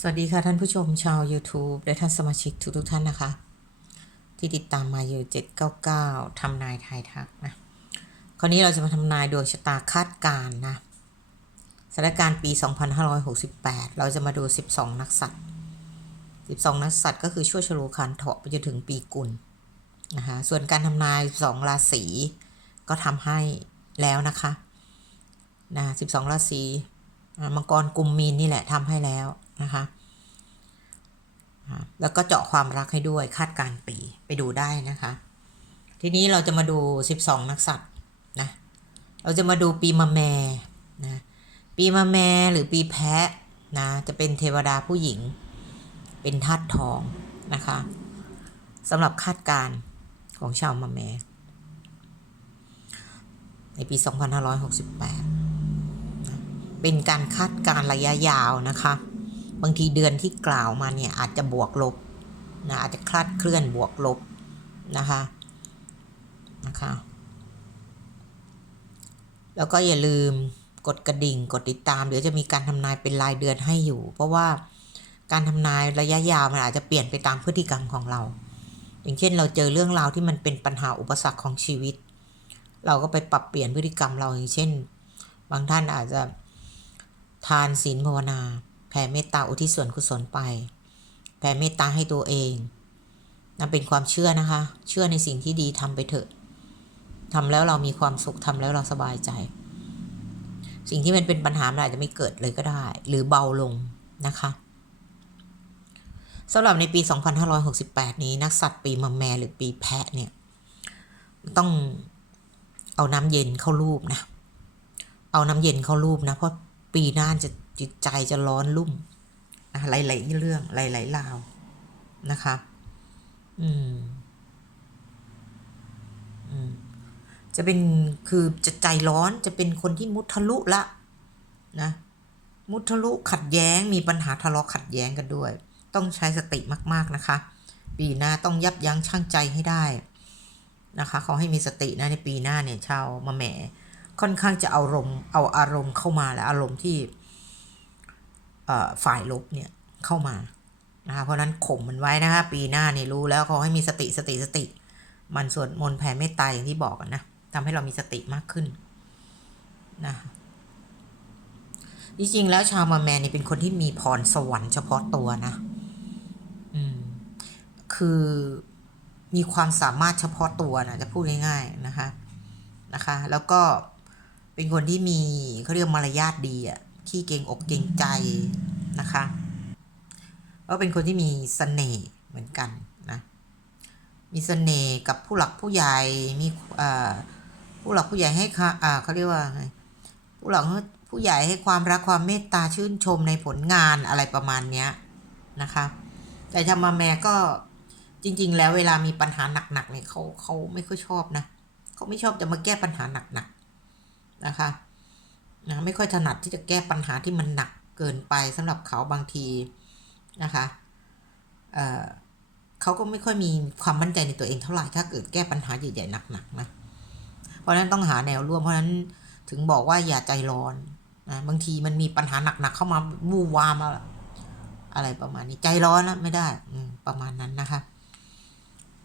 สวัสดีค่ะท่านผู้ชมชาว YouTube และท่านสมาชิกทุกๆท่านนะคะ ที่ติดตามมาอยู่799ทำนายทายทักนะคราวนี้เราจะมาทำนายดวงชะตาคาดการณ์นะสถานการณ์ปี 2568 เราจะมาดู 12 นักสัตว์ 12 นักสัตว์ก็คือชั่วฉลูคันเถาะไปจนถึงปีกุลนะคะส่วนการทำนาย 12 ราศีก็ทำให้แล้วนะคะนะ12 ราศีมังกรกุมมีนนี่แหละทำให้แล้ว นะคะแล้วก็เจาะความรักให้ด้วยคาดการปีไปดูได้นะคะ ทีนี้เราจะมาดู 12 นักสัตว์นะเราจะมาดูปีมะแม่นะปีมะแมหรือปีแพะนะจะเป็นเทวดาผู้หญิง เป็นธาตุทองนะคะสำหรับคาดการของชาวมะแมในปี 2568นะเป็นการคาดการระยะยาวนะคะ บางทีเดือนที่กล่าวมาเนี่ยอาจจะบวกลบนะอาจจะคลาดเคลื่อนบวกลบนะคะนะคะแล้วก็อย่าลืมกดกระดิ่งกดติดตาม เดี๋ยวจะมีการทำนายเป็นรายเดือนให้อยู่ เพราะว่าการทำนายระยะยาวมันอาจจะเปลี่ยนไปตามพฤติกรรมของเรา อย่างเช่นเราเจอเรื่องราวที่มันเป็นปัญหาอุปสรรคของชีวิต เราก็ไปปรับเปลี่ยนพฤติกรรมเราอย่างเช่น บางท่านอาจจะทานศีลภาวนา แผ่เมตตาอุทิศส่วนกุศลไป แผ่เมตตาให้ตัวเองนั่นเป็นความเชื่อนะคะ เชื่อในสิ่งที่ดีทำไปเถอะทำแล้วเรามีความสุขทำแล้วเราสบายใจ สิ่งที่มันเป็นปัญหาอาจจะไม่เกิดเลยก็ได้ หรือเบาลงนะคะสำหรับในปี 2568 นี้นักสัตว์ปีมะแมหรือปีแพะเนี่ยต้องเอาน้ำเย็นเข้ารูปนะ เอาน้ำเย็นเข้ารูปนะ เพราะปีหน้าจะ จิตใจจะร้อนรุ่มนะหลายๆเรื่องหลายๆราวนะคะอืมอืมจะเป็นคือจะใจร้อนจะเป็นคนที่มุทะลุละนะมุทะลุขัดแย้งมีปัญหาทะเลาะขัดแย้งกันด้วย ต้องใช้สติมาก ๆ นะคะ ปีหน้าต้องยับยั้งชั่งใจให้ได้นะคะขอให้มีสตินะในปีหน้าเนี่ยชาวมะแหม่ค่อนข้างจะเอาอารมณ์เอาอารมณ์เข้ามาและอารมณ์ที่ ฝ่ายลบเนี่ยเข้ามานะคะเพราะนั้นข่มมันไว้นะคะปีหน้านี่รู้แล้วขอให้มีสติสติสติ มันสวดมนต์แผ่เมตตาอย่างที่บอกนะทำให้เรามีสติมากขึ้นนะจริงๆแล้วชาวมาแมนนี่เป็นคนที่มีพรสวรรค์เฉพาะตัวนะอืมคือมีความสามารถเฉพาะตัวนะจะพูดง่ายๆนะคะนะคะ แล้วก็เป็นคนที่มีเขาเรียกมารยาทดีอะ ขี้เกรงอกเกรงใจนะคะก็เป็นคนที่มีสเสน่ห์เหมือนกันนะมีเสน่ห์กับผู้หลักผู้ใหญ่มีผู้หลักผู้ใหญ่ให้ค่ะเขาเรียกว่าไงผู้หลักผู้ใหญ่ให้ความรักความเมตตาชื่นชมในผลงานอะไรประมาณเนี้ยนะคะ แต่ทำมาแม่ก็จริง ๆ แล้วเวลามีปัญหาหนักๆเนี่ยเขาเขาไม่ค่อยชอบนะเขาไม่ชอบจะมาแก้ปัญหาหนักๆนะคะ นะไม่ค่อยถนัดที่จะแก้ปัญหาที่มันหนักเกินไปสำหรับเขาบางทีนะคะเเขาก็ไม่ค่อยมีความมั่นใจในตัวเองเท่าไหร่ถ้าเกิดแก้ปัญหาใหญ่ๆหนักๆนะเพราะฉะนั้นต้องหาแนวร่วมเพราะฉะนั้นถึงบอกว่าอย่าใจร้อนนะบางทีมันมีปัญหาหนักๆเข้ามาวูวามอะไรประมาณนี้ใจร้อนแล้วไม่ได้ประมาณนั้นนะคะ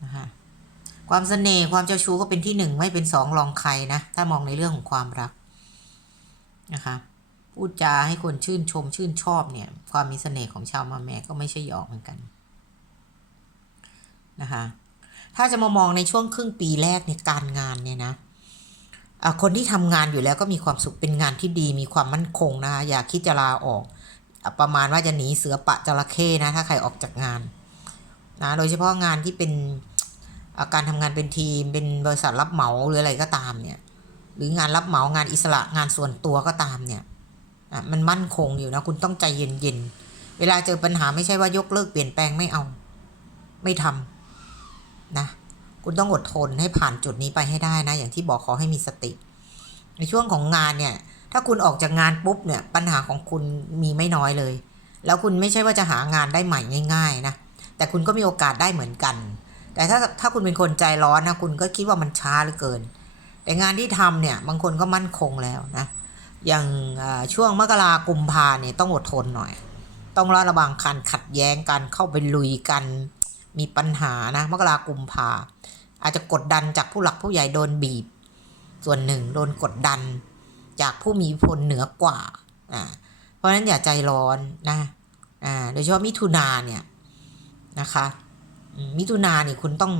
นะคะความเสน่ห์ความเจ้าชู้ก็เป็นที่หนึ่งไม่เป็นสองรองใครนะ ถ้ามองในเรื่องของความรัก นะคะพูดจาให้คนชื่นชมชื่นชอบเนี่ย ความมีเสน่ห์ของชาวมาแม่ก็ไม่ใช่หยอกเหมือนกันนะคะถ้าจะมามองในช่วงครึ่งปีแรกในการงานเนี่ยนะคนที่ทำงานอยู่แล้วก็มีความสุขเป็นงานที่ดีมีความมั่นคงนะคะอย่าคิดจะลาออก ประมาณว่าจะหนีเสือปะจระเข้นะถ้าใครออกจากงานนะโดยเฉพาะงานที่เป็นการทำงานเป็นทีมเป็นบริษัทรับเหมาหรืออะไรก็ตามเนี่ย หรืองานรับเหมางานอิสระงานส่วนตัวก็ตามเนี่ยมันมั่นคงอยู่นะ คุณต้องใจเย็นๆ เวลาเจอปัญหาไม่ใช่ว่ายกเลิกเปลี่ยนแปลงไม่เอา ไม่ทำนะ คุณต้องอดทนให้ผ่านจุดนี้ไปให้ได้นะ อย่างที่บอกขอให้มีสติ ในช่วงของงานเนี่ย ถ้าคุณออกจากงานปุ๊บเนี่ย ปัญหาของคุณมีไม่น้อยเลย แล้วคุณไม่ใช่ว่าจะหางานได้ใหม่ง่าย ๆ นะ แต่คุณก็มีโอกาสได้เหมือนกัน แต่ถ้าถ้าคุณเป็นคนใจร้อนนะ คุณก็คิดว่ามันช้าเหลือเกิน แต่งานที่ทำเนี่ยบางคนก็มั่นคงแล้วนะอย่างช่วงมกรากุมภาเนี่ยต้องอดทนหน่อย ต้องระระวังการขัดแย้งกันเข้าไปลุยกันมีปัญหานะมกรากุมภาอาจจะกดดันจากผู้หลักผู้ใหญ่โดนบีบ ส่วนหนึ่งโดนกดดัน จากผู้มีพลเหนือกว่าอ่าเพราะฉะนั้นอย่าใจร้อนนะอ่าโดยเฉพาะมิถุนาเนี่ยนะคะมมิถุนาเนี่ยคุณต้อง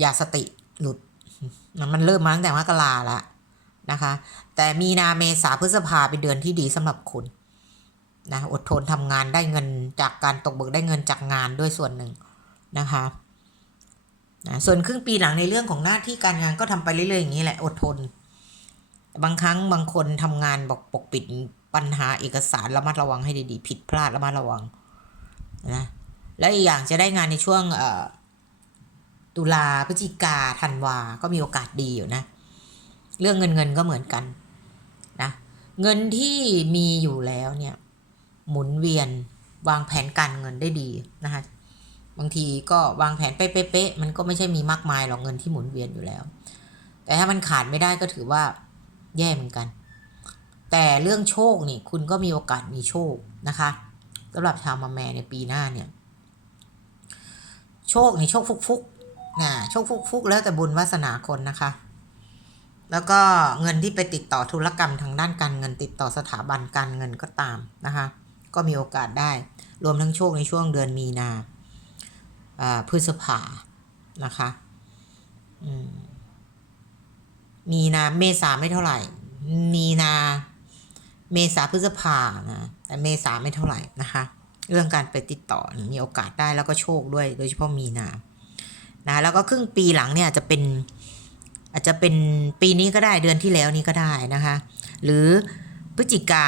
อย่าสติหลุด มันเริ่มมาตั้งแต่มกราแล้วนะคะ แต่มีนาเมษาพฤษภาเป็นเดือนที่ดีสำหรับคุณนะอดทนทำงานได้เงินจากการตกเบิกได้เงินจากงานด้วยส่วนหนึ่งนะคะนะส่วนครึ่งปีหลังในเรื่องของหน้าที่การงานก็ทำไปเรื่อยๆอย่างนี้แหละอดทน บางครั้งบางคนทำงานบอกปกปิดปัญหาเอกสารระมัดระวังให้ดีๆ ผิดพลาดระมัดระวังนะและอีกอย่างจะได้งานในช่วงเอ่อ ตุลาพฤศจิกาธันวา ก็มีโอกาสดีอยู่นะ เรื่องเงินเงินก็เหมือนกันนะเงินที่มีอยู่แล้วเนี่ยหมุนเวียนวางแผนการเงินได้ดีนะคะบางทีก็วางแผนเป๊ะๆมันก็ไม่ใช่มีมากมายหรอกเงินที่หมุนเวียนอยู่แล้ว แต่ถ้ามันขาดไม่ได้ก็ถือว่าแย่เหมือนกัน แต่เรื่องโชคนี่คุณก็มีโอกาสมีโชคนะคะสำหรับชาวมาแมในปีหน้าเนี่ย โชคในโชคฟุกๆ นะโชคฟุกๆแล้วแต่บุญวาสนาคนนะคะ แล้วก็เงินที่ไปติดต่อธุรกรรมทางด้านการเงินติดต่อสถาบันการเงินก็ตามนะคะ ก็มีโอกาสได้ รวมทั้งโชคในช่วงเดือนมีนาพฤษภานะคะมีนาเมษาไม่เท่าไหร่ มีนา เมษาพฤษภานะแต่เมษาไม่เท่าไหร่นะคะ เรื่องการไปติดต่อมีโอกาสได้แล้วก็โชคด้วย โดยเฉพาะมีนา นะแล้วก็ครึ่งปีหลังเนี่ยจะเป็นอาจจะเป็นปีนี้ก็ได้เดือนที่แล้วนี้ก็ได้นะคะ หรือพฤศจิกา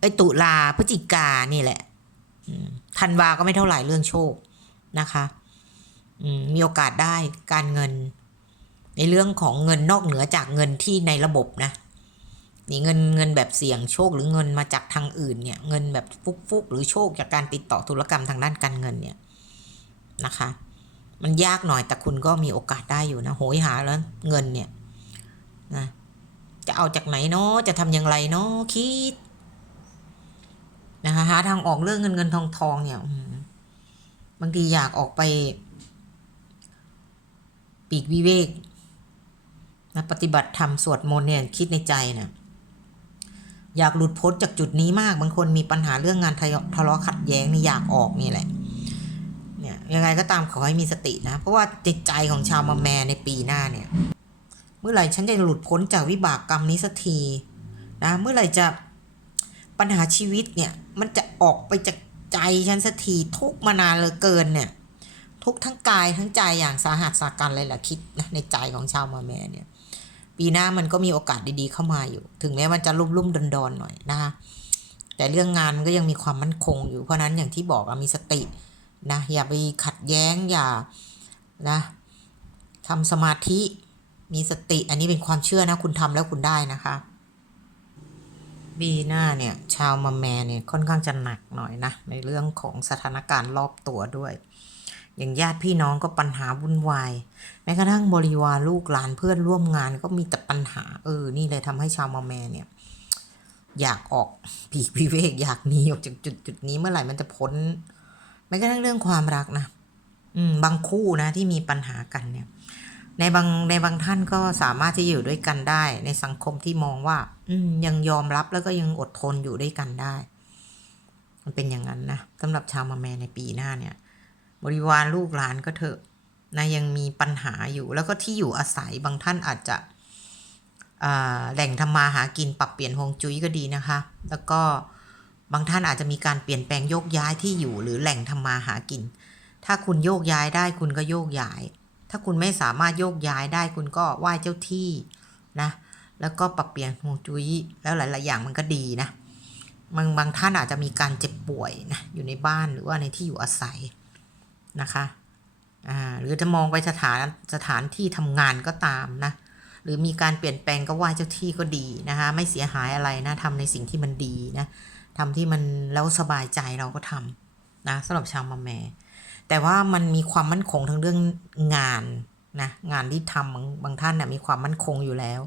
ไอตุลาพฤศจิกานี่แหละธันวาก็ไม่เท่าไหร่เรื่องโชคนะคะมีโอกาสได้การเงิน ในเรื่องของเงินนอกเหนือจากเงินที่ในระบบนะนี่เงินเงินแบบเสี่ยงโชคหรือเงินมาจากทางอื่นเนี่ย เงินแบบฟุกๆหรือโชคจากการติดต่อธุรกรรมทางด้านการเงินเนี่ยนะคะ มันยากหน่อยแต่คุณก็มีโอกาสได้อยู่นะโหยหาแล้วเงินเนี่ยนะจะเอาจากไหนเนาะจะทำอย่างไรเนาะคิดนะคะหาทางออกเรื่องเงินเงินทองทองเนี่ยบางทีอยากออกไป ปีกวิเวกนะปฏิบัติธรรมสวดมนต์เนี่ยคิดในใจนะอยากหลุดพ้นจากจุดนี้มากบางคนมีปัญหาเรื่องงานทะเลาะทะเลาะขัดแย้งนี่อยากออกนี่แหละ เนี่ยยังไงก็ตามขอให้มีสตินะ เพราะว่าจิตใจของชาวมาแมในปีหน้าเนี่ย เมื่อไหร่ฉันจะหลุดพ้นจากวิบากกรรมนี้สักทีนะเมื่อไหร่จะปัญหาชีวิตเนี่ย มันจะออกไปจากใจฉันสักทีทุกมานานเหลือเกินเนี่ย ทุกทั้งกายทั้งใจอย่างสาหัสสากันเลยแหละคิดนะในใจของชาวมาแมเนี่ย ปีหน้ามันก็มีโอกาสดีๆเข้ามาอยู่ ถึงแม้มันจะลุ่มๆดอนๆหน่อยนะคะแต่เรื่องงานมันก็ยังมีความมั่นคงอยู่เพราะนั้นอย่างที่บอกมีสติ นะอย่าไปขัดแย้งอย่านะทำสมาธิมีสติอันนี้เป็นความเชื่อนะ คุณทำแล้วคุณได้นะคะบีหน้าเนี่ย ชาวมาแมเนี่ยค่อนข้างจะหนักหน่อยนะ ในเรื่องของสถานการณ์รอบตัวด้วย อย่างญาติพี่น้องก็ปัญหาวุ่นวาย แม้กระทั่งบริวารลูกหลานเพื่อนร่วมงานก็มีแต่ปัญหา เออ นี่เลยทำให้ชาวมาแมเนี่ย อยากออกปีกวิเวกอยากหนีออกจากจุดจุดนี้เมื่อไหร่มันจะพ้น แม้กระทั่งเรื่องความรักนะอืมบางคู่นะที่มีปัญหากันเนี่ย ในบางในบางท่านก็สามารถที่อยู่ด้วยกันได้ ในสังคมที่มองว่า อืมยังยอมรับแล้วก็ยังอดทนอยู่ด้วยกันได้ มันเป็นอย่างนั้นนะสำหรับชาวมาแมในปีหน้าเนี่ย บริวารลูกหลานก็เถอะนะยังมีปัญหาอยู่ แล้วก็ที่อยู่อาศัยบางท่านอาจจะแหล่งทำมาหากินปรับเปลี่ยนฮวงจุ้ยก็ดีนะคะ แล้วก็ บางท่านอาจจะมีการเปลี่ยนแปลงโยกย้ายที่อยู่หรือแหล่งทำมาหากิน ถ้าคุณโยกย้ายได้คุณก็โยกย้าย ถ้าคุณไม่สามารถโยกย้ายได้คุณก็ไหว้เจ้าที่นะ แล้วก็ปรับเปลี่ยนฮวงจุ้ยแล้วหลาย ๆ อย่างมันก็ดีนะ บางบางท่านอาจจะมีการเจ็บป่วยนะอยู่ในบ้านหรือว่าในที่อยู่อาศัยนะคะอ่าหรือจะมองไปสถานสถานที่ทำงานก็ตามนะ หรือมีการเปลี่ยนแปลงก็ไหว้เจ้าที่ก็ดีนะคะ ไม่เสียหายอะไรนะทำในสิ่งที่มันดีนะ ทำที่มันแล้วสบายใจเราก็ทำนะสำหรับชาวมาแม่แต่ว่ามันมีความมั่นคงทั้งเรื่องงานนะงานที่ทำบางบางท่านนะ่ะมีความมั่นคงอยู่แล้ว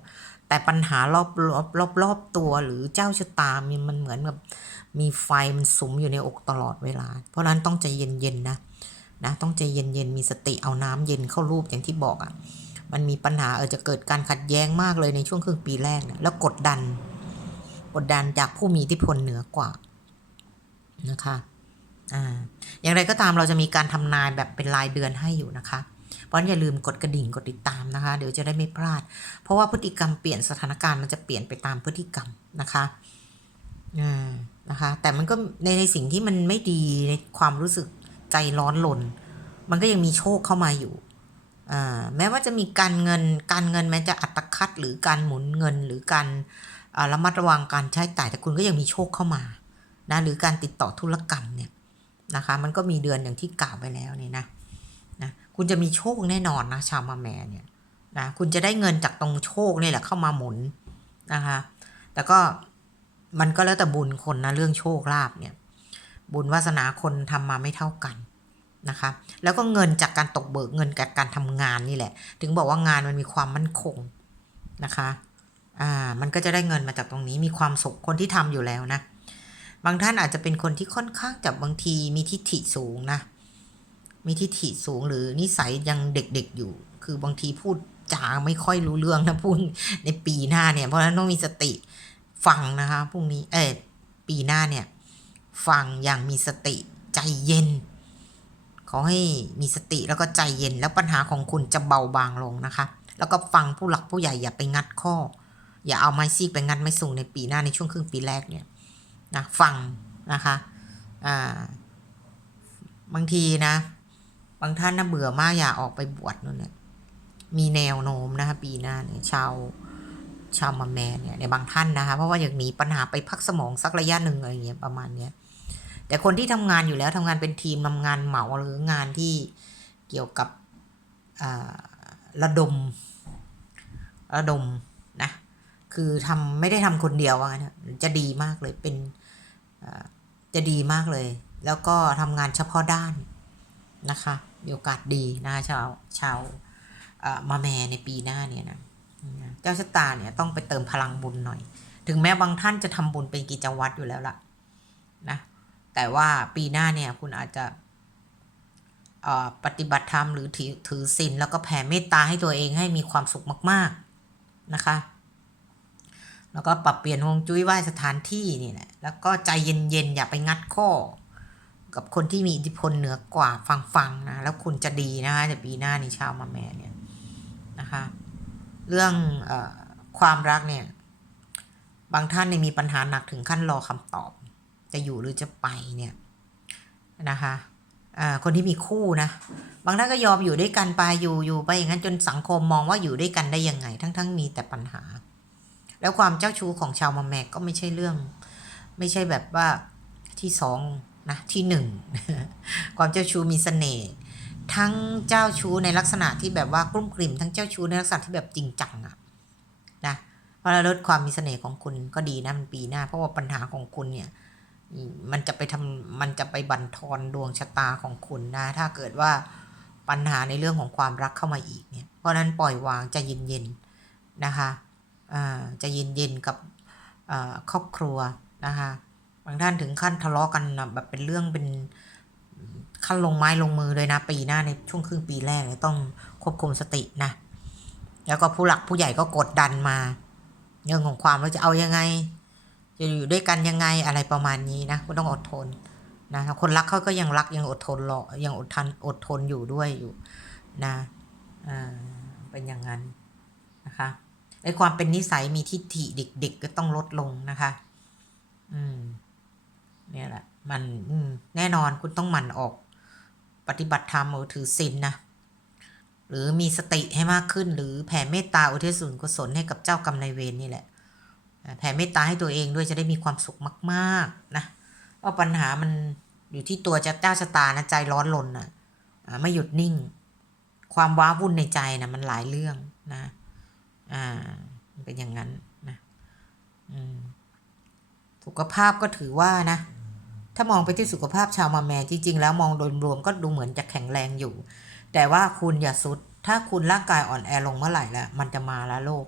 แต่ปัญหารอบรอบรอบรอบตัวหรือเจ้าชะตามีมันเหมือนแบบมีไฟมันสุมอยู่ในอกตลอดเวลา เพราะนั้นต้องใจเย็นๆนะนะต้องใจเย็นๆมีสติเอาน้ำเย็นเข้ารูปอย่างที่บอกอะ่ะมันมีปัญหาเออจะเกิดการขัดแย้งมากเลยในช่วงครึ่งปีแรกนี่ยแล้วกดดัน กดดันจากผู้มีอิทธิพลเหนือกว่านะคะอ่าอย่างไรก็ตามเราจะมีการทำนายแบบเป็นรายเดือนให้อยู่นะคะ เพราะฉะนั้นอย่าลืมกดกระดิ่งกดติดตามนะคะ เดี๋ยวจะได้ไม่พลาด เพราะว่าพฤติกรรมเปลี่ยนสถานการณ์มันจะเปลี่ยนไปตามพฤติกรรมนะคะอ่านะคะ แต่มันก็ในในสิ่งที่มันไม่ดีในความรู้สึกใจร้อนหลนมันก็ยังมีโชคเข้ามาอยู่อ่าแม้ว่าจะมีการเงินการเงินแม้จะอัตคัดหรือการหมุนเงินหรือการ ระมัดระวังการใช้จ่ายแต่คุณก็ยังมีโชคเข้ามานะหรือการติดต่อธุรกรรมเนี่ยนะคะ มันก็มีเดือนอย่างที่กล่าวไปแล้วนี่นะนะคุณจะมีโชคแน่นอนนะชาวมาแมเนี่ยนะคุณจะได้เงินจากตรงโชคนี่แหละเข้ามาหมุนนะคะแต่ก็มันก็แล้วแต่บุญคนนะเรื่องโชคลาภเนี่ย บุญวาสนาคนทำมาไม่เท่ากันนะคะ แล้วก็เงินจากการตกเบิกเงินจากการทำงานนี่แหละ ถึงบอกว่างานมันมีความมั่นคงนะคะ อ่ามันก็จะได้เงินมาจากตรงนี้มีความสุขคนที่ทำอยู่แล้วนะ บางท่านอาจจะเป็นคนที่ค่อนข้างจะบบางทีมีทิฐิสูงนะ มีทิฐิสูงหรือนิสัยยังเด็กๆอยู่ คือบางทีพูดจาไม่ค่อยรู้เรื่องนะพูดในปีหน้าเนี่ย เพราะฉะนั้นต้องมีสติฟังนะคะพรุ่งนี้เออปีหน้าเนี่ยฟังอย่างมีสติใจเย็น ขอให้มีสติแล้วก็ใจเย็นแล้วปัญหาของคุณจะเบาบางลงนะคะ แล้วก็ฟังผู้หลักผู้ใหญ่อย่าไปงัดข้อ อย่าเอาไม้ซีกไปงัดไม้สูงในปีหน้าในช่วงครึ่งปีแรกเนี่ยนะฟังนะคะอ่าบางทีนะ บางท่านน่าเบื่อมากอยากออกไปบวชนู่นเนี่ยมีแนวโน้มนะคะปีหน้าเนี่ยชาวชาวมาแมนเนี่ยในบางท่านนะคะ เพราะว่าอยากหนีปัญหาไปพักสมองสักระยะหนึ่งอะไรเงี้ยประมาณเนี้ยแต่คนที่ทำงานอยู่แล้วทำงานเป็นทีมทำงานเหมาหรืองานที่เกี่ยวกับระดม ระดม คือทำไม่ได้ทำคนเดียวว่างั้นเถอะจะดีมากเลยเป็นจะดีมากเลย แล้วก็ทำงานเฉพาะด้านนะคะ มีโอกาสดีนะคะชาวชาวมาแมในปีหน้าเนี่ยนะเจ้าชะตาเนี่ยต้องไปเติมพลังบุญหน่อย ถึงแม้บางท่านจะทำบุญเป็นกิจวัตรอยู่แล้วล่ะนะแต่ว่าปีหน้าเนี่ยคุณอาจจะอ่อปฏิบัติธรรมหรือถือถือศีลแล้วก็แผ่เมตตาให้ตัวเองให้มีความสุขมาก ๆ นะคะ แล้วก็ปรับเปลี่ยนฮวงจุ้ยไหว้สถานที่นี่แหละแล้วก็ใจเย็นๆอย่าไปงัดข้อ กับคนที่มีอิทธิพลเหนือกว่าฟังๆนะแล้วคุณจะดีนะคะในปีหน้านี้ชาวมาแม่เนี่ยนะคะ เรื่องอความรักเนี่ย บางท่านเนี่ยมีปัญหาหนักถึงขั้นรอคำตอบ จะอยู่หรือจะไปเนี่ยนะคะคนที่มีคู่นะบางท่านก็ยอมอยู่ด้วยกันไปอยู่อยู่ไปอย่างนั้นจนสังคมมองว่าอยู่ด้วยกันได้ยังไง ทั้งๆ มีแต่ปัญหา แล้วความเจ้าชู้ของชาวมาแมกก็ไม่ใช่เรื่อง ไม่ใช่แบบว่าที่สองนะที่หนึ่งความเจ้าชู้มีเสน่ห์ทั้งเจ้าชู้ในลักษณะที่แบบว่ากลุ้มกลิ่ม ทั้งเจ้าชู้ในลักษณะที่แบบจริงจังอะนะเพราะลดความมีเสน่ห์ของคุณก็ดีนะมันปีหน้า เพราะว่าปัญหาของคุณเนี่ยมันจะไปทำมันจะไปบั่นทอนดวงชะตาของคุณนะ ถ้าเกิดว่าปัญหาในเรื่องของความรักเข้ามาอีกเนี่ย เพราะนั้นปล่อยวางใจะเย็นๆนะคะ จะเย็นๆกับครอบครัวนะคะบางท่านถึงขั้นทะเลาะกันแบบเป็นเรื่องเป็นขั้นลงไม้ลงมือเลยนะ ปีหน้าในช่วงครึ่งปีแรกต้องควบคุมสตินะ แล้วก็ผู้หลักผู้ใหญ่ก็กดดันมา เรื่องของความว่าจะเอายังไง จะอยู่ด้วยกันยังไงอะไรประมาณนี้นะก็ต้องอดทนนะคนรักเขาก็ยังรักยังอดทนรอยังอดทนอดทนอยู่ด้วยอยู่นะอ่าเป็นอย่างนั้นนะคะ ไอความเป็นนิสัยมีทิฏฐิเด็ก ๆ ก็ต้องลดลงนะคะ อืม เนี่ยแหละ มันอืมแน่นอนคุณต้องหมั่นออก ปฏิบัติธรรมหรือถือศีลนะหรือมีสติให้มากขึ้น หรือแผ่เมตตาอุทิศส่วนกุศลให้กับเจ้ากรรมนายเวรนี่แหละแผ่เมตตาให้ตัวเองด้วยจะได้มีความสุขมาก ๆ นะเพราะปัญหามันอยู่ที่ตัวจะเจ้าชะตานะใจร้อนรนนะอ่าไม่หยุดนิ่ง ความว้าวุ่นในใจนะมันหลายเรื่องนะ อ่า เป็นอย่างนั้นนะสุขภาพก็ถือว่านะ ถ้ามองไปที่สุขภาพชาวมาแมจริง ๆ แล้วมองโดยรวมก็ดูเหมือนจะแข็งแรงอยู่ แต่ว่าคุณอย่าสุด ถ้าคุณร่างกายอ่อนแอลงเมื่อไหร่แล้วมันจะมาล้วโรค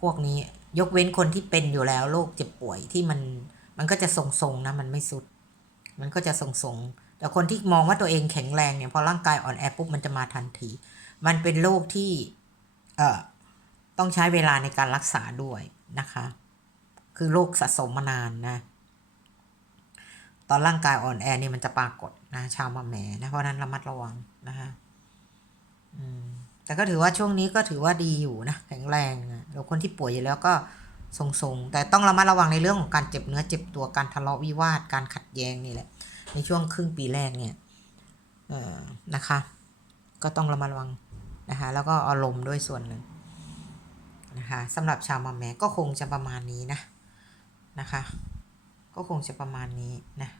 พวกนี้ยกเว้นคนที่เป็นอยู่แล้วโรคเจ็บป่วยที่มันมันก็จะทรงๆนะมันไม่สุด มันก็จะทรงๆแต่คนที่มองว่าตัวเองแข็งแรงเนี่ยพอร่างกายอ่อนแอปุ๊บมันจะมาทันที มันเป็นโรคที่ เอ่อ ต้องใช้เวลาในการรักษาด้วยนะคะ คือโรคสะสมมานานนะ ตอนร่างกายอ่อนแอนี่มันจะปรากฏนะชาวมาแหมนะเพราะนั้นระมัดระวังนะคะอืมแต่ก็ถือว่าช่วงนี้ก็ถือว่าดีอยู่นะแข็งแรงนะแล้วคนที่ป่วยอยู่แล้วก็ทรงๆ แต่ต้องระมัดระวังในเรื่องของการเจ็บเนื้อเจ็บตัวการทะเลาะวิวาทการขัดแย้งนี่แหละ ในช่วงครึ่งปีแรกเนี่ยเออนะคะ ก็ต้องระมัดระวังนะคะ แล้วก็อารมณ์ด้วยส่วนหนึ่ง นะคะสำหรับชาวมาแมก็คงจะประมาณนี้นะนะคะ ก็คงจะประมาณนี้นะ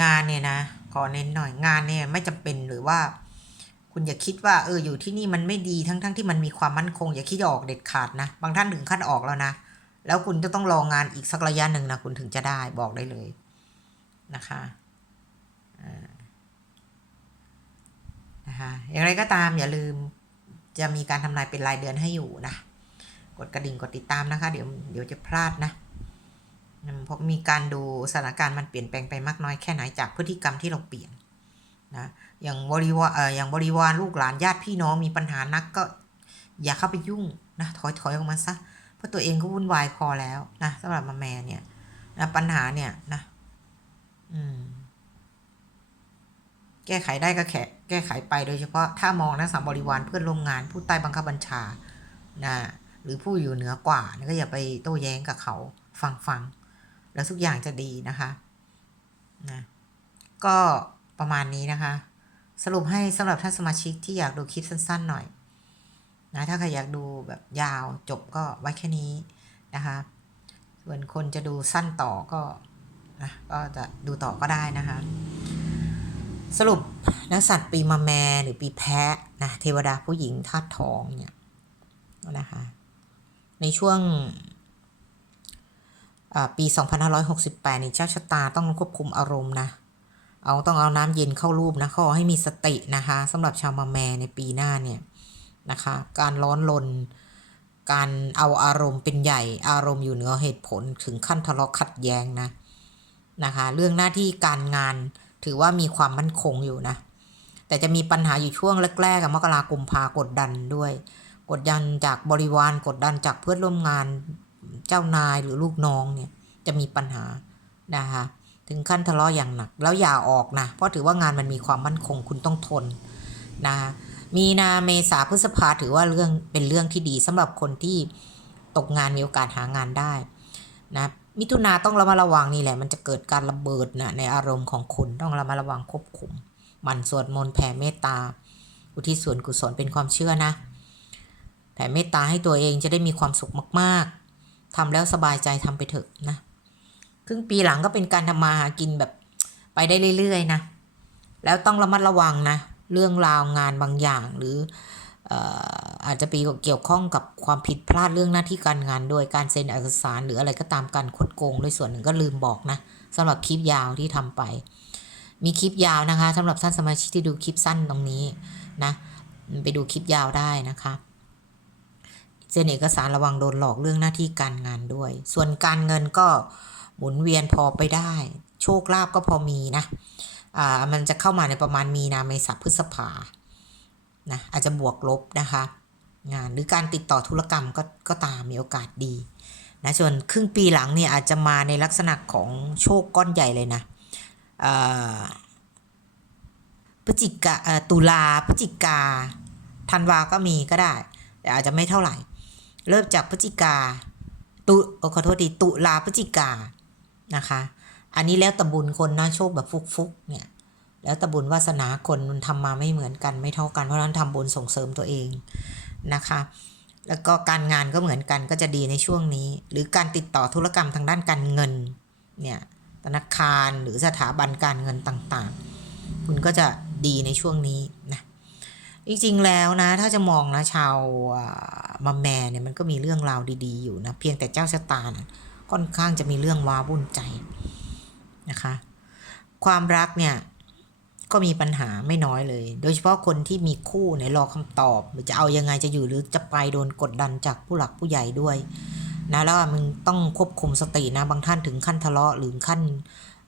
งานเนี่ยนะขอเน้นหน่อยงานเนี่ยไม่จำเป็นหรือว่า คุณอย่าคิดว่าเอออยู่ที่นี่มันไม่ดีทั้งทั้งที่มันมีความมั่นคง อย่าคิดออกเด็ดขาดนะบางท่านถึงขั้นออกแล้วนะแล้วคุณจะต้องรองานอีกสักระยะหนึ่งนะคุณถึงจะได้บอกได้เลยนะคะนะคะอย่างไรก็ตามอย่าลืม จะมีการทำนายเป็นรายเดือนให้อยู่นะ กดกระดิ่งกดติดตามนะคะ เดี๋ยวเดี๋ยวจะพลาดนะเพราะมีการดูสถานการณ์มันเปลี่ยนแปลงไปมากน้อยแค่ไหนจากพฤติกรรมที่เราเปลี่ยนนะอย่างบริวารเอ่ออย่างบริวารลูกหลานญาติพี่น้องมีปัญหานักก็ อย่าเข้าไปยุ่งนะถอยถอยออกมาซะเพราะตัวเองก็วุ่นวายพอแล้วนะสำหรับมาแมนเนี่ยนะปัญหาเนี่ยนะอืมแก้ไขได้ก็แค่ แก้ไขไปโดยเฉพาะถ้ามองนักสัมบริวารเพื่อนร่วมงานผู้ใต้บังคับบัญชานะหรือผู้อยู่เหนือกว่านะก็อย่าไปโต้แย้งกับเขาฟังฟังแล้วทุกอย่างจะดีนะคะนะก็ประมาณนี้นะคะ สรุปให้สำหรับท่านสมาชิกที่อยากดูคลิปสั้นๆหน่อยนะถ้าใครอยากดูแบบยาวจบก็ไว้แค่นี้นะคะ ส่วนคนจะดูสั้นต่อก็นะก็จะดูต่อก็ได้นะคะ สรุปนักสัตว์ปีมาแมหรือปีแพะนะเทวดาผู้หญิงธาตุทองเนี่ยนะคะในช่วงปี 2568นี่เจ้าชะตาต้องควบคุมอารมณ์นะเอาต้องเอาน้ำเย็นเข้ารูปนะขอให้มีสตินะคะสำหรับชาวมาแมในปีหน้าเนี่ยนะคะการร้อนรนการเอาอารมณ์เป็นใหญ่อารมณ์อยู่เหนือเหตุผลถึงขั้นทะเลาะขัดแย้งนะนะคะเรื่องหน้าที่การงาน ถือว่ามีความมั่นคงอยู่นะ แต่จะมีปัญหาอยู่ช่วงแรกๆกับมกรากุมภากดดันด้วย กดดันจากบริวารกดดันจากเพื่อนร่วมงานเจ้านายหรือลูกน้องเนี่ยจะมีปัญหานะคะถึงขั้นทะเลาะอย่างหนัก แล้วอย่าออกนะ เพราะถือว่างานมันมีความมั่นคงคุณต้องทนนะคะมีนาเมษาพฤษภาถือว่าเรื่องเป็นเรื่องที่ดีสำหรับคนที่ตกงานมีโอกาสหางานได้นะ มิถุนาต้องระมัดระวังนี่แหละ มันจะเกิดการระเบิดนะในอารมณ์ของคุณต้องระมัดระวังควบคุมหมันสวดมนต์แผ่เมตตา อุทิศส่วนกุศลเป็นความเชื่อนะ แผ่เมตตาให้ตัวเองจะได้มีความสุขมาก ๆทำแล้วสบายใจทำไปเถอะนะครึ่งปีหลังก็เป็นการทำมาหากินแบบไปได้เรื่อย ๆ นะ แล้วต้องระมัดระวังนะ เรื่องราวงานบางอย่างหรือ อาจจะปีเกี่ยวข้องกับความผิดพลาดเรื่องหน้าที่การงาน โดยการเซ็นเอกสารหรืออะไรก็ตามการคดโกงด้วยส่วนหนึ่งก็ลืมบอกนะสำหรับคลิปยาวที่ทำไป มีคลิปยาวนะคะสำหรับท่านสมาชิกที่ดูคลิปสั้นตรงนี้นะไปดูคลิปยาวได้นะคะเซ็นเอกสารระวังโดนหลอกเรื่องหน้าที่การงานด้วย ส่วนการเงินก็หมุนเวียนพอไปได้ โชคลาภก็พอมีนะ อ่า มันจะเข้ามาในประมาณมีนาเมษาพฤษภา นะอาจจะบวกลบนะคะงานหรือการติดต่อธุรกรรมก็ก็ตามมีโอกาสดีนะส่วนครึ่งปีหลังเนี่ยอาจจะมาในลักษณะของโชคก้อนใหญ่เลยนะพฤศจิกาตุลาพฤศจิกาธันวาก็มีก็ได้ แต่อาจจะไม่เท่าไหร่ เริ่มจากพฤศจิกาตุอขอโทษดีตุลาพฤศจิกานะคะ อันนี้แล้วแต่บุญคนนะโชคแบบฟุกๆเนี่ย แล้วแต่บุญวาสนาคนมันทำมาไม่เหมือนกันไม่เท่ากัน เพราะฉะนั้นทำบุญส่งเสริมตัวเองนะคะ แล้วก็การงานก็เหมือนกันก็จะดีในช่วงนี้ หรือการติดต่อธุรกรรมทางด้านการเงินเนี่ยธนาคารหรือสถาบันการเงินต่างๆ คุณก็จะดีในช่วงนี้นะจริงๆแล้วนะ ถ้าจะมองนะชาวมาแมเนี่ยมันก็มีเรื่องราวดีๆอยู่นะ เพียงแต่เจ้าชะตานะค่อนข้างจะมีเรื่องว้าวุ่นใจนะคะ ความรักเนี่ย ก็มีปัญหาไม่น้อยเลย โดยเฉพาะคนที่มีคู่เนี่ยรอคำตอบจะเอายังไงจะอยู่หรือจะไปโดนกดดันจากผู้หลักผู้ใหญ่ด้วยนะแล้วมึงต้องควบคุมสตินะบางท่านถึงขั้นทะเลาะหรือขั้น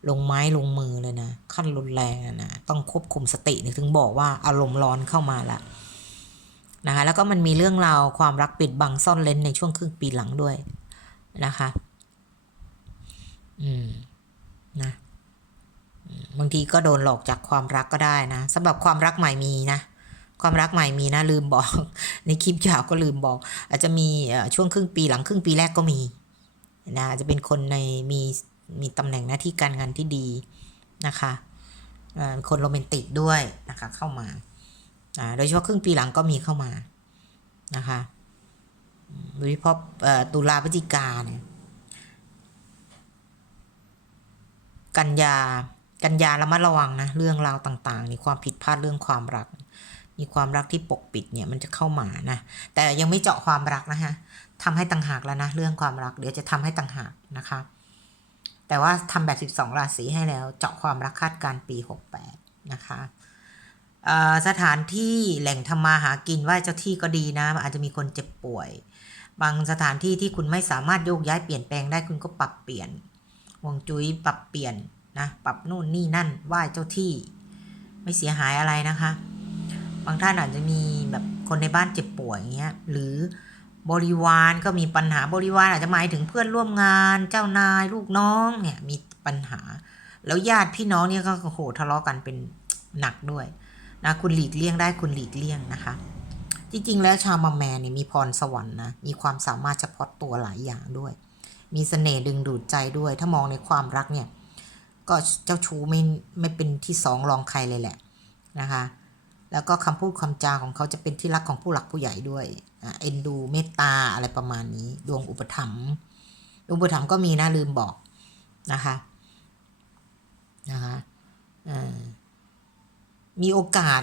ลงไม้ลงมือเลยนะ ขั้นรุนแรงนะต้องควบคุมสติถึงบอกว่าอารมณ์ร้อนเข้ามาละนะคะแล้วก็มันมีเรื่องราวความรักปิดบังซ่อนเลนในช่วงครึ่งปีหลังด้วยนะคะ อืม นะ บางทีก็โดนหลอกจากความรักก็ได้นะสำหรับความรักใหม่มีนะ ความรักใหม่มีนะลืมบอก ในคลิปยาวก็ลืมบอก อาจจะมีช่วงครึ่งปีหลังครึ่งปีแรกก็มีนะอาจจะเป็นคนในมีมีตำแหน่งหน้าที่การงานที่ดีนะคะคนโรแมนติกด้วยนะคะเข้ามาโดยเฉพาะครึ่งปีหลังก็มีเข้ามานะคะโดยเฉพาะตุลาพฤศจิกาเนี่ยกันยา กันยาระมัดระวังนะเรื่องราวต่างๆ นี่ความผิดพลาดเรื่องความรัก มีความรักที่ปกปิดเนี่ยมันจะเข้ามานะ แต่ยังไม่เจาะความรักนะฮะทำให้ต่างหากแล้วนะเรื่องความรักเดี๋ยวจะทำให้ต่างหากนะคะ แต่ว่าทำแบบ 12 ราศีให้แล้วเจาะความรักคาดการปี 68 นะคะสถานที่แหล่งทำมาหากินไหวเจ้าที่ก็ดีนะอาจจะมีคนเจ็บป่วย บางสถานที่ที่คุณไม่สามารถโยกย้ายเปลี่ยนแปลงได้คุณก็ปรับเปลี่ยนวงจุ้ยปรับเปลี่ยน นะปรับนู่นนี่นั่นไหว้เจ้าที่ ไม่เสียหายอะไรนะคะ บางท่านอาจจะมีแบบคนในบ้านเจ็บป่วยอย่างเงี้ยหรือบริวารก็มีปัญหาบริวารอาจจะหมายถึงเพื่อนร่วมงานเจ้านายลูกน้องเนี่ยมีปัญหา แล้วญาติพี่น้องเนี่ยก็โหทะเลาะกันเป็นหนักด้วยนะคุณหลีกเลี่ยงได้คุณหลีกเลี่ยงนะคะ จริงๆ แล้วชาวมาแมนเนี่ยมีพรสวรรค์นะมีความสามารถเฉพาะตัวหลายอย่างด้วย มีเสน่ห์ดึงดูดใจด้วย ถ้ามองในความรักเนี่ย ก็เจ้าชู้ไม่ไม่เป็นที่สองรองใครเลยแหละนะคะ แล้วก็คำพูดคำจาของเขาจะเป็นที่รักของผู้หลักผู้ใหญ่ด้วยเอ็นดูเมตตาอะไรประมาณนี้ ดวงอุปถัมภ์ดวงอุปถัมภ์ก็มีนะลืมบอกนะคะนะคะมีโอกาส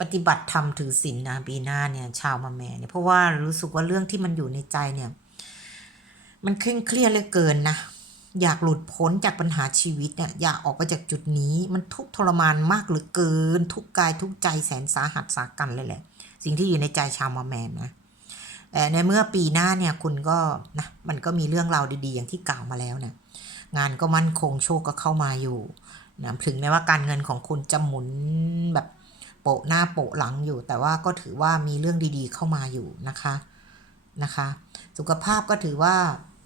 ปฏิบัติธรรมถือศีลนะปีหน้าเนี่ยชาวมาแม่เนี่ยเพราะว่ารู้สึกว่าเรื่องที่มันอยู่ในใจเนี่ย มันเคร่งเครียดเหลือเกินนะ อยากหลุดพ้นจากปัญหาชีวิตเนี่ยอยากออกไปจากจุดนี้มันทุกทรมานมากเหลือเกิน ทุกกายทุกใจแสนสาหัสสากันเลยแหละ สิ่งที่อยู่ในใจชาวมาแมนนะแต่ในเมื่อปีหน้าเนี่ยคุณก็นะมันก็มีเรื่องราวดีๆ อย่างที่กล่าวมาแล้วเนี่ยงานก็มั่นคงโชคก็เข้ามาอยู่นะถึงแม้ว่าการเงินของคุณจะหมุนแบบโปะหน้าโปะหลังอยู่ แต่ว่าก็ถือว่ามีเรื่องดีๆเข้ามาอยู่นะคะนะคะ สุขภาพก็ถือว่า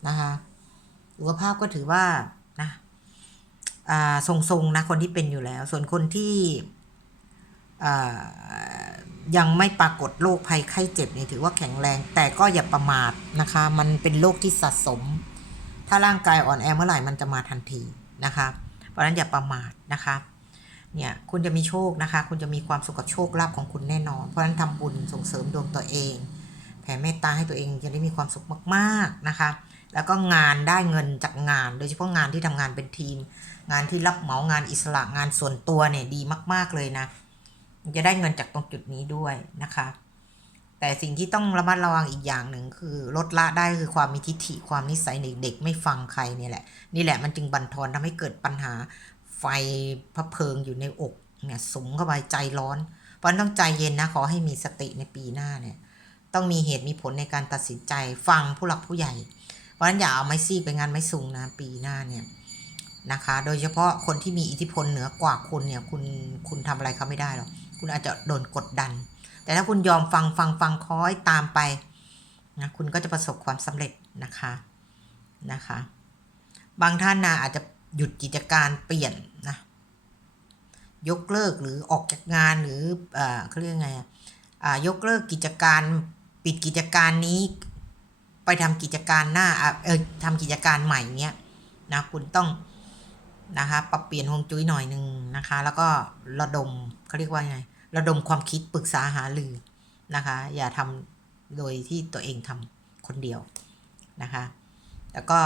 นะคะ สุขภาพก็ถือว่านะอ่าทรงๆนะคนที่เป็นอยู่แล้ว ส่วนคนที่อ่ายังไม่ปรากฏโรคภัยไข้เจ็บนี่ถือว่าแข็งแรง แต่ก็อย่าประมาทนะคะ มันเป็นโรคที่สะสม ถ้าร่างกายอ่อนแอเมื่อไหร่มันจะมาทันทีนะคะ เพราะฉะนั้นอย่าประมาทนะคะเนี่ยคุณจะมีโชคนะคะ คุณจะมีความสุขกับโชคลาภของคุณแน่นอน เพราะฉะนั้นทำบุญส่งเสริมดวงตัวเอง แผ่เมตตาให้ตัวเองจะได้มีความสุขมาก ๆนะคะ แล้วก็งานได้เงินจากงาน โดยเฉพาะงานที่ทำงานเป็นทีม งานที่รับเหมางานอิสระงานส่วนตัวเนี่ยดีมาก ๆเลยนะ จะได้เงินจากตรงจุดนี้ด้วยนะคะ แต่สิ่งที่ต้องระมัดระวังอีกอย่างหนึ่งคือลดละได้คือความมีทิฐิความนิสัยเด็กๆไม่ฟังใครเนี่ยแหละ นี่แหละมันจึงบั่นทอนทำให้เกิดปัญหาไฟพระเพลิงอยู่ในอกเนี่ยสมเข้าไปใจร้อน เพราะน้องใจเย็นนะขอให้มีสติในปีหน้าเนี่ย ต้องมีเหตุมีผลในการตัดสินใจฟังผู้หลักผู้ใหญ่ เพราะฉะนั้นอย่าเอาไม้ซี่ไปงานไม้ซุงนะปีหน้าเนี่ยนะคะ โดยเฉพาะคนที่มีอิทธิพลเหนือกว่าคุณเนี่ยคุณคุณทำอะไรเขาไม่ได้หรอกคุณอาจจะโดนกดดัน แต่ถ้าคุณยอมฟังฟังฟังคอยตามไปนะคุณก็จะประสบความสำเร็จนะคะนะคะ บางท่านนะอาจจะหยุดกิจการเปลี่ยนนะยกเลิกหรือออกจากงานหรือเอ่าเขาเรียกไงอะอ่ายกเลิกกิจการปิดกิจการนี้ ไปทำกิจการหน้าเออทำกิจการใหม่เงี้ยนะคุณต้องนะคะปรับเปลี่ยนฮวงจุ้ยหน่อยหนึ่งนะคะ แล้วก็ระดมเขาเรียกว่าไงระดมความคิดปรึกษาหารือนะคะ อย่าทำโดยที่ตัวเองทำคนเดียวนะคะ แล้วก็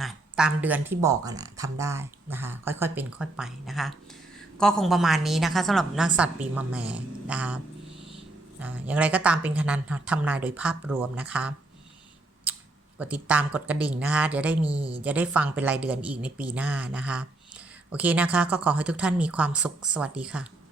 นะตามเดือนที่บอกอะนะทำได้นะคะ ค่อยๆเป็นค่อยไปนะคะ ก็คงประมาณนี้นะคะสำหรับนักสัตว์ปีมะแม่นะคะอ่าอย่างไรก็ตามเป็นคณะทำนายโดยภาพรวมนะคะ กดติดตามกดกระดิ่งนะคะ จะได้มีจะได้ฟังเป็นรายเดือนอีกในปีหน้านะคะ โอเคนะคะ ก็ขอให้ทุกท่านมีความสุขสวัสดีค่ะ